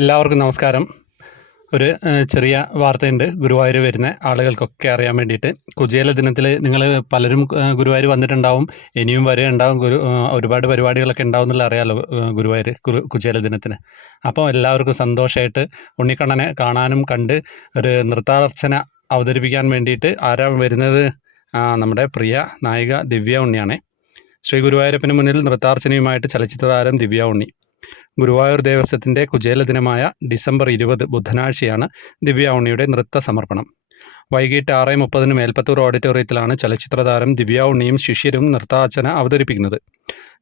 എല്ലാവർക്കും നമസ്കാരം. ഒരു ചെറിയ വാർത്തയുണ്ട്. ഗുരുവായൂർ വരുന്ന ആളുകൾക്കൊക്കെ അറിയാൻ വേണ്ടിയിട്ട്. കുജേല ദിനത്തിൽ നിങ്ങൾ പലരും ഗുരുവായൂർ വന്നിട്ടുണ്ടാവും. ഇനിയും വരെയുണ്ടാവും ഗുരു ഏഹ്, ഒരുപാട് പരിപാടികളൊക്കെ ഉണ്ടാവും എന്നുള്ള അറിയാമല്ലോ ഗുരുവായൂർ ഗുരു കുചേല ദിനത്തിന്. അപ്പോൾ എല്ലാവർക്കും സന്തോഷമായിട്ട് ഉണ്ണിക്കണ്ണനെ കാണാനും കണ്ട് ഒരു നൃത്താർച്ചന അവതരിപ്പിക്കാൻ വേണ്ടിയിട്ട് ആരാ വരുന്നത്? നമ്മുടെ പ്രിയ നായിക ദിവ്യ ഉണ്ണിയാണേ. ശ്രീ ഗുരുവായൂരപ്പന് മുന്നിൽ നൃത്താർച്ചനയുമായിട്ട് ചലച്ചിത്ര താരം ദിവ്യ ഉണ്ണി. ഗുരുവായൂർ ദേവസ്വത്തിന്റെ കുചേല ദിനമായ ഡിസംബർ ഇരുപത് ബുധനാഴ്ചയാണ് ദിവ്യ ഉണ്ണിയുടെ നൃത്ത സമർപ്പണം വൈകിട്ട് ആറ് മുപ്പതിന് മേൽപ്പത്തൂർ ഓഡിറ്റോറിയത്തിലാണ് ചലച്ചിത്ര താരം ദിവ്യ ഉണ്ണിയും ശിഷ്യരും നൃത്താർച്ചന അവതരിപ്പിക്കുന്നത്.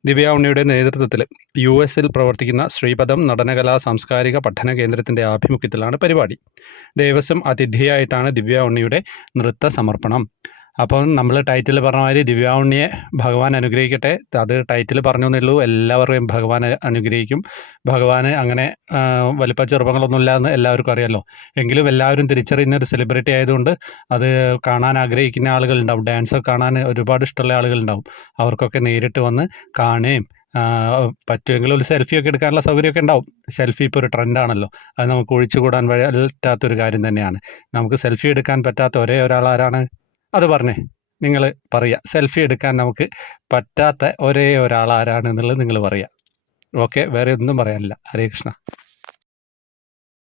ദിവ്യ ഉണ്ണിയുടെ നേതൃത്വത്തിൽ യു എസിൽ പ്രവർത്തിക്കുന്ന ശ്രീപദം നടനകലാ സാംസ്കാരിക പഠന കേന്ദ്രത്തിന്റെ ആഭിമുഖ്യത്തിലാണ് പരിപാടി. ദേവസ്വം അതിഥിയായിട്ടാണ് ദിവ്യ ഉണ്ണിയുടെ നൃത്ത സമർപ്പണം അപ്പം നമ്മൾ ടൈറ്റിൽ പറഞ്ഞ മാതിരി ദിവ്യ ഭഗവാൻ അനുഗ്രഹിക്കട്ടെ. അത് ടൈറ്റിൽ പറഞ്ഞു എന്നേ ഉള്ളൂ. എല്ലാവരെയും ഭഗവാൻ അനുഗ്രഹിക്കും. ഭഗവാന് അങ്ങനെ വലിപ്പ ചെറുപ്പങ്ങളൊന്നും ഇല്ല എന്ന് എല്ലാവർക്കും അറിയാമല്ലോ എങ്കിലും എല്ലാവരും തിരിച്ചറിയുന്ന ഒരു സെലിബ്രിറ്റി ആയതുകൊണ്ട് അത് കാണാൻ ആഗ്രഹിക്കുന്ന ആളുകളുണ്ടാവും. ഡാൻസ് കാണാൻ ഒരുപാട് ഇഷ്ടമുള്ള ആളുകളുണ്ടാവും. അവർക്കൊക്കെ നേരിട്ട് വന്ന് കാണുകയും പറ്റുമെങ്കിൽ ഒരു സെൽഫിയൊക്കെ എടുക്കാനുള്ള സൗകര്യമൊക്കെ ഉണ്ടാവും. സെൽഫി ഇപ്പോൾ ഒരു ട്രെൻഡാണല്ലോ അത് നമുക്ക് ഒഴിച്ചുകൂടാൻ പറ്റാത്തൊരു കാര്യം തന്നെയാണ്. നമുക്ക് സെൽഫി എടുക്കാൻ പറ്റാത്ത ഒരേ ഒരാൾ ആരാണ് അത് പറഞ്ഞേ നിങ്ങൾ പറയുക സെൽഫി എടുക്കാൻ നമുക്ക് പറ്റാത്ത ഒരേ ഒരാൾ നിങ്ങൾ പറയുക ഓക്കെ വേറെ ഒന്നും പറയാനില്ല. ഹരേ കൃഷ്ണ.